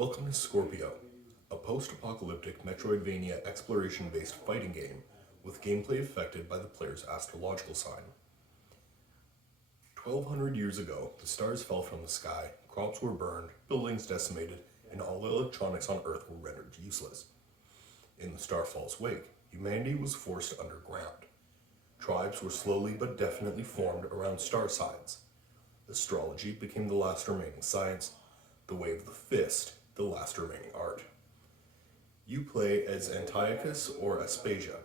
Welcome to Scorpio, a post-apocalyptic Metroidvania exploration-based fighting game with gameplay affected by the player's astrological sign. 1,200 years ago, the stars fell from the sky, crops were burned, buildings decimated, and all electronics on Earth were rendered useless. In the Starfall's wake, humanity was forced underground. Tribes were slowly but definitely formed around star signs. Astrology became the last remaining science, the way of the fist, the last remaining art. You play as Antiochus or Aspasia,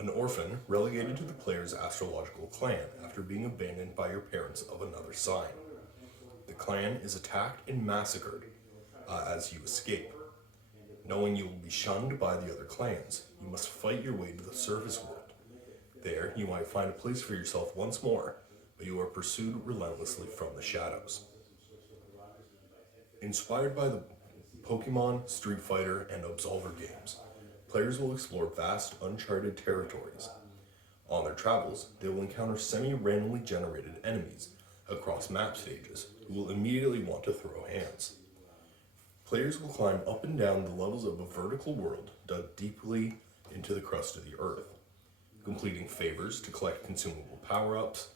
an orphan relegated to the player's astrological clan after being abandoned by your parents of another sign. The clan is attacked and massacred as you escape. Knowing you will be shunned by the other clans, you must fight your way to the surface world. There, you might find a place for yourself once more, but you are pursued relentlessly from the shadows. Inspired by the Pokemon, Street Fighter, and Absolver games, players will explore vast, uncharted territories. On their travels, they will encounter semi-randomly generated enemies across map stages who will immediately want to throw hands. Players will climb up and down the levels of a vertical world dug deeply into the crust of the earth, completing favors to collect consumable power-ups.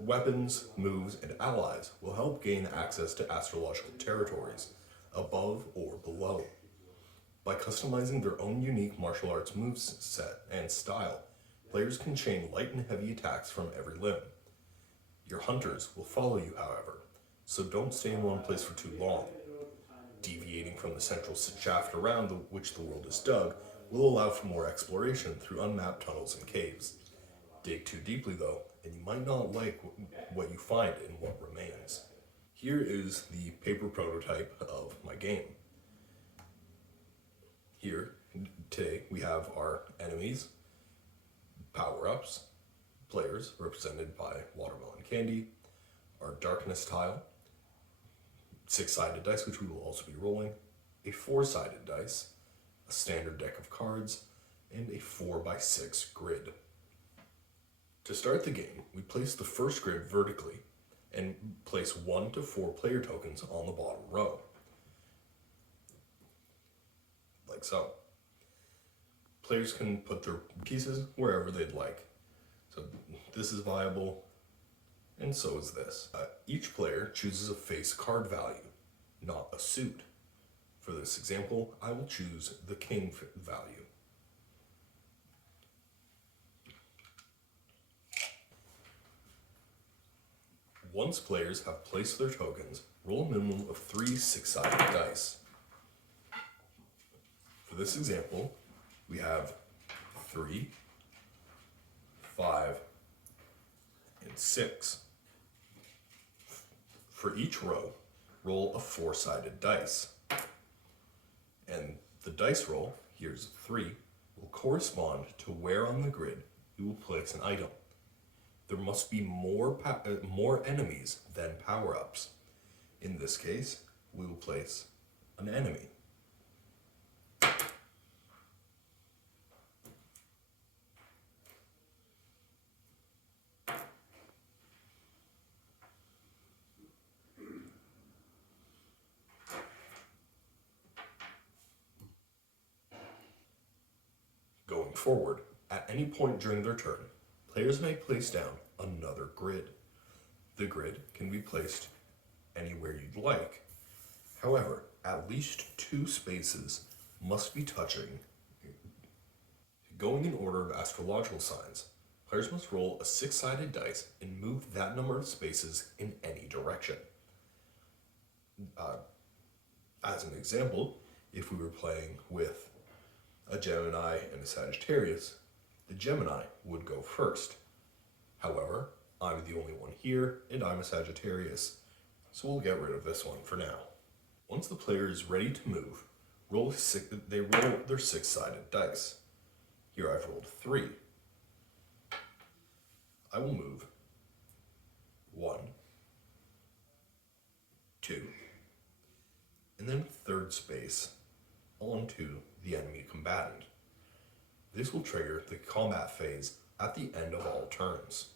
Weapons, moves, and allies will help gain access to astrological territories, above or below. By customizing their own unique martial arts moveset and style, players can chain light and heavy attacks from every limb. Your hunters will follow you, however, so don't stay in one place for too long. Deviating from the central shaft around which the world is dug will allow for more exploration through unmapped tunnels and caves. Dig too deeply though, and you might not like what you find in what remains. Here is the paper prototype of my game. Here, today, we have our enemies, power-ups, players represented by watermelon candy, our darkness tile, 6-sided dice, which we will also be rolling, a 4-sided dice, a standard deck of cards, and a 4x6 grid. To start the game, we place the first grid vertically and place 1 to 4 player tokens on the bottom row. Like so. Players can put their pieces wherever they'd like. So this is viable, and so is this. Each player chooses a face card value, not a suit. For this example, I will choose the king value. Once players have placed their tokens, roll a minimum of 3 6-sided dice. For this example, we have 3, 5, and 6. For each row, roll a 4-sided dice. And the dice roll, here's 3, will correspond to where on the grid you will place an item. There must be more enemies than power-ups. In this case, we will place an enemy. Going forward, at any point during their turn, players may place down another grid. The grid can be placed anywhere you'd like. However, at least 2 spaces must be touching. Going in order of astrological signs, players must roll a 6-sided dice and move that number of spaces in any direction. As an example, if we were playing with a Gemini and a Sagittarius, the Gemini would go first. However, I'm the only one here, and I'm a Sagittarius, so we'll get rid of this one for now. Once the player is ready to move, they roll their 6-sided dice. Here I've rolled 3. I will move 1, 2, and then 3rd space onto the enemy combatant. This will trigger the combat phase at the end of all turns.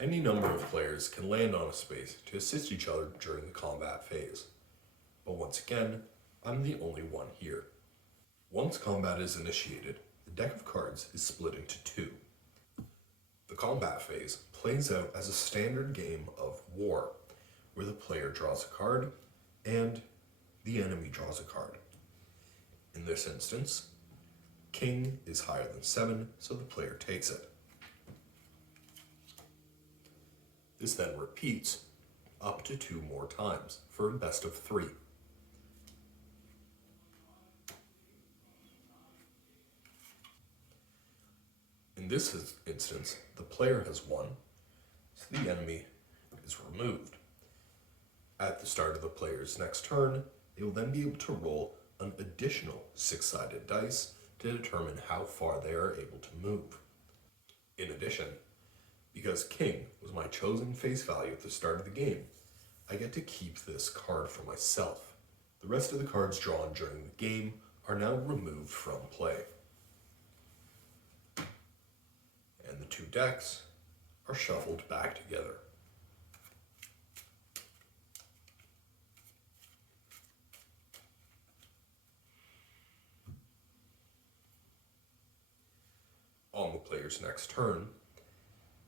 Any number of players can land on a space to assist each other during the combat phase. but once again, I'm the only one here. Once combat is initiated, the deck of cards is split into two. The combat phase plays out as a standard game of war, where the player draws a card and the enemy draws a card. In this instance, King is higher than 7, so the player takes it. This then repeats up to 2 more times for a best of 3. In this instance, the player has won, so the enemy is removed. At the start of the player's next turn, they will then be able to roll an additional 6-sided dice to determine how far they are able to move. In addition, because King was my chosen face value at the start of the game, I get to keep this card for myself. The rest of the cards drawn during the game are now removed from play. And the 2 decks are shuffled back together. On the player's next turn,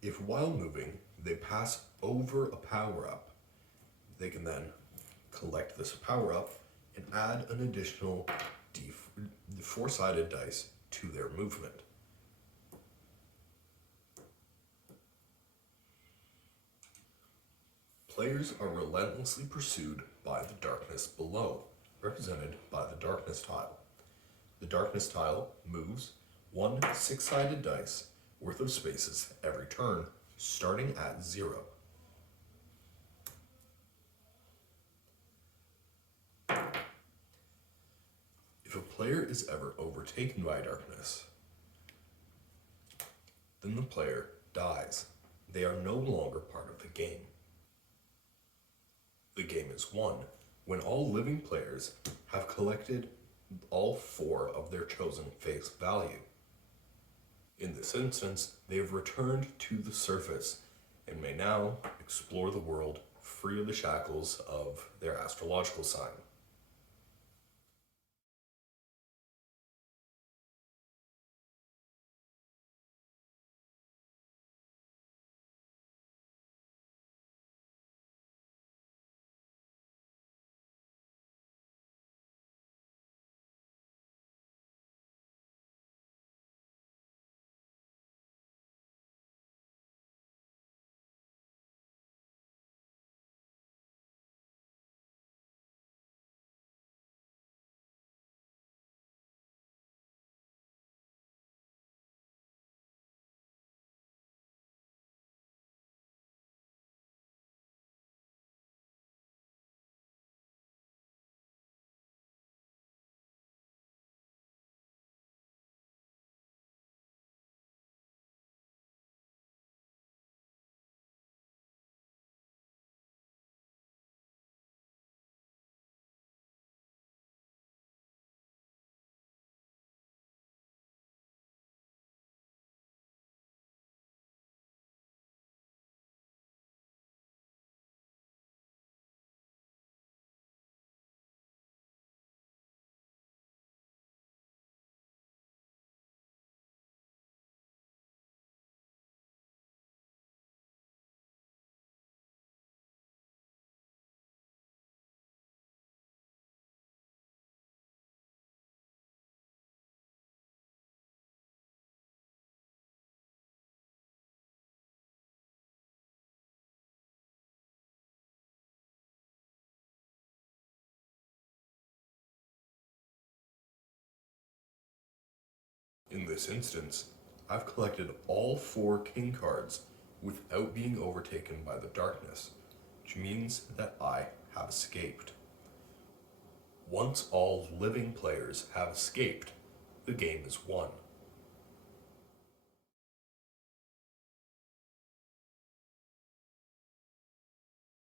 if while moving they pass over a power-up, they can then collect this power-up and add an additional 4-sided dice to their movement. Players are relentlessly pursued by the darkness below, represented by the darkness tile. The darkness tile moves 1 6-sided dice worth of spaces every turn, starting at 0. If a player is ever overtaken by darkness, then the player dies. They are no longer part of the game. The game is won when all living players have collected all 4 of their chosen face value. In this instance, they have returned to the surface and may now explore the world free of the shackles of their astrological sign. In this instance, I've collected all 4 king cards without being overtaken by the darkness, which means that I have escaped. Once all living players have escaped, the game is won.